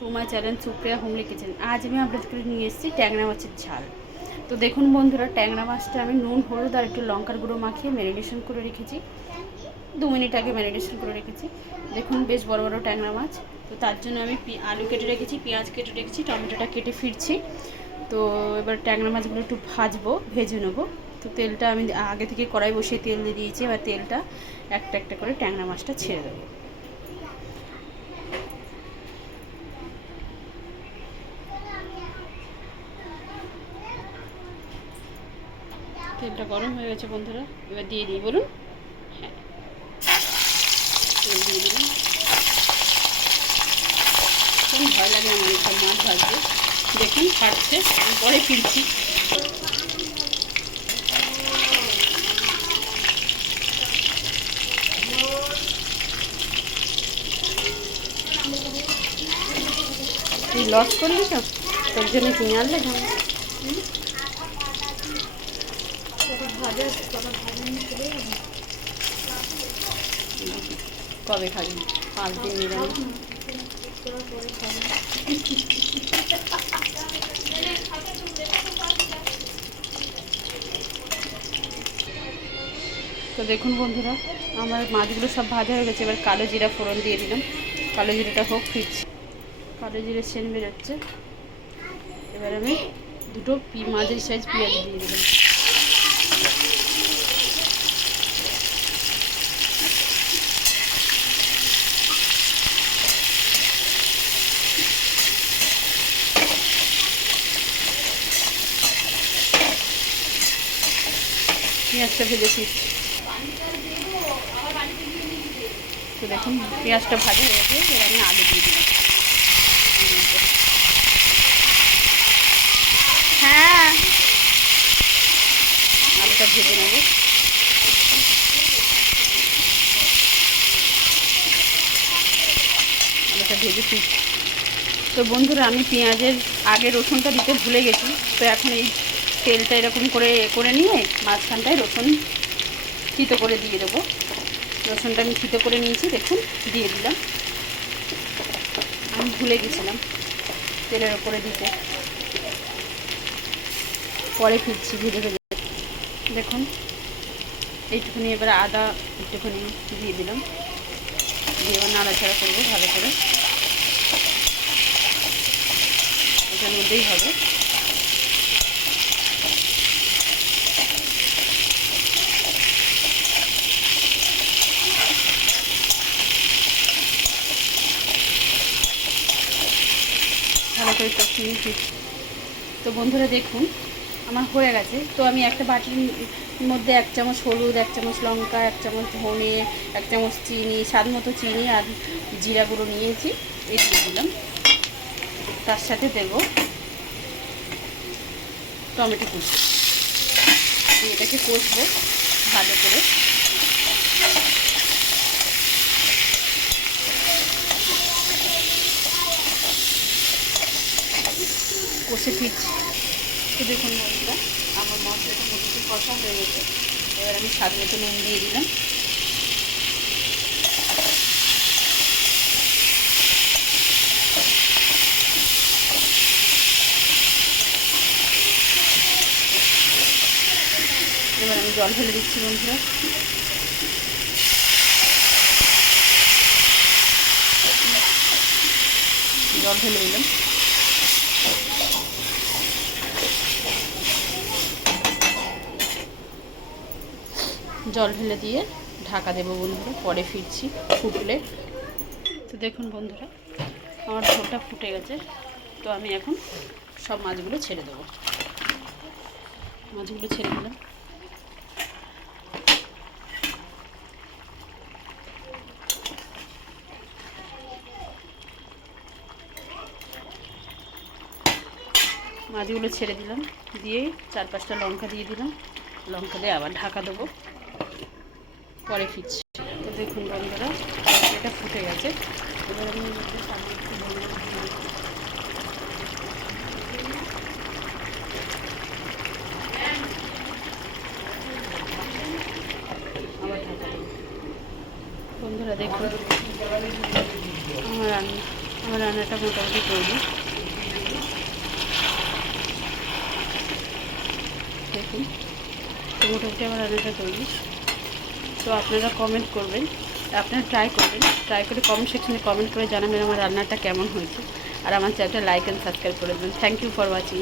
To my channel Supriya homely kitchen. আজ আমি আপনাদের করে নিয়ে এসেছি ট্যাংরা মাছের ঝাল। তো দেখুন বন্ধুরা, ট্যাংরা মাছটা আমি নুন হলুদ আর একটু লঙ্কার গুঁড়ো মাখিয়ে ম্যারিনেশন করে রেখেছি। 2 মিনিট আগে ম্যারিনেশন করে রেখেছি। দেখুন বেশ বড় বড় ট্যাংরা মাছ। তো তার জন্য আমি আলু কেটে রেখেছি, পেঁয়াজ কেটে রেখেছি, টমেটোটা কেটে ফিরছি। তো এবার ট্যাংরা মাছগুলো একটু ভেজে নেবো। তো তেলটা আমি আগে থেকে কড়াই বসিয়ে তেল দিয়ে দিয়েছি। এবার তেলটা একটা একটা করে ট্যাংরা মাছটা ছেড়ে দেবো। তেলটা গরম হয়ে গেছে বন্ধুরা, এবার দিয়ে দিই। বলুন। হ্যাঁ, তেল দিয়ে দিলাম। খুব ভয় লাগে আমার এইসব মাছ ভাজতে। দেখুন ফাটছে, আমি পরে ফিরছি। তুই লস করলি তো, তোর জন্য কিনে আনলে কেন? কবে খাবি? 5 দিন নিলাম। তো দেখুন বন্ধুরা, আমার মাছগুলো সব ভাজা হয়ে গেছে। এবার কালো জিরা ফোড়ন দিয়ে দিলাম। কালো জিরাটা হোক, ফিরছি। কালো জিরে সেন বেরোচ্ছে। এবার আমি দুটো মাঝের সাইজ পেঁয়াজ দিয়ে দিলাম। পেঁয়াজটা ভেজে ফিরছি। তো দেখুন পেঁয়াজটা ভাজা হয়ে গেছে। এবার আমি আলু দিয়ে দিলাম। হ্যাঁ, আলুটা ভেজে নেব। আলুটা ভেজে ফিরছি। তো বন্ধুরা, আমি পেঁয়াজের আগে রসুনটা দিতে ভুলে গেছি। তো এখন এই তেলটা এরকম করে নিয়ে মাঝখানটায় রসুন থিতো করে দিয়ে দেবো। রসুনটা আমি থিতো করে নিয়েছি, দেখুন দিয়ে দিলাম। আমি ভুলে গেছিলাম তেলের ওপরে দিতে, পরে ফিরছি ভেজে ভেজে। দেখুন এইটুকুনি এবার আদা একটুখানি দিয়ে দিলাম। দিয়ে এবার নাড়াচাড়া করবো ভালো করে। এটার মধ্যেই হবে। ভালো করে কষিয়ে ফিরছি। তো বন্ধুরা দেখুন আমার হয়ে গেছে। তো আমি একটা বাটির মধ্যে 1 চামচ হলুদ, 1 চামচ লঙ্কা, 1 চামচ ধনে, 1 চামচ চিনি, স্বাদ মতো চিনি আর জিরা গুঁড়ো নিয়েছি, এই দিয়ে দিলাম। তার সাথে দেব টমেটো কুচি। এটাকে কষবো ভালো করে। কষে ফিরছি। তো দেখুন বন্ধুরা, আমার মশলাটা মোটামুটি কষা হয়ে গেছে। এবার আমি স্বাদ মতো নুন দিয়ে দিলাম। এবার আমি জল ঢেলে দিচ্ছি বন্ধুরা। জল ঢেলে দিলাম। জল ঢেলে দিয়ে ঢাকা দেবো বন্ধুরা, পরে ফিরছি ফুটলে। তো দেখুন বন্ধুরা, আমার ঝোলটা ফুটে গেছে। তো আমি এখন সব মাছগুলো ছেড়ে দেবো। মাছগুলো ছেড়ে দিলাম। মাছগুলো ছেড়ে দিলাম, দিয়ে 4-5টা লঙ্কা দিয়ে দিলাম। লঙ্কা দিয়ে আবার ঢাকা দেবো, পরে ফিরছি। তো দেখুন বন্ধুরা, এটা ফুটে গেছে। এবার আমি সামনে একটু আবার ঢাকা দেবো। বন্ধুরা দেখুন আমার রান্না রান্নাটা মোটামুটি তৈরি। দেখুন তো মোটামুটি আমার রান্নাটা তৈরি। তো আপনারা কমেন্ট করবেন, আপনারা ট্রাই করবেন, ট্রাই করে কমেন্ট সেকশনে কমেন্ট করে জানাবেন আমার রান্নাটা কেমন হয়েছে। আর আমার চ্যানেলটা লাইক অ্যান্ড সাবস্ক্রাইব করে দেবেন। Thank you for watching.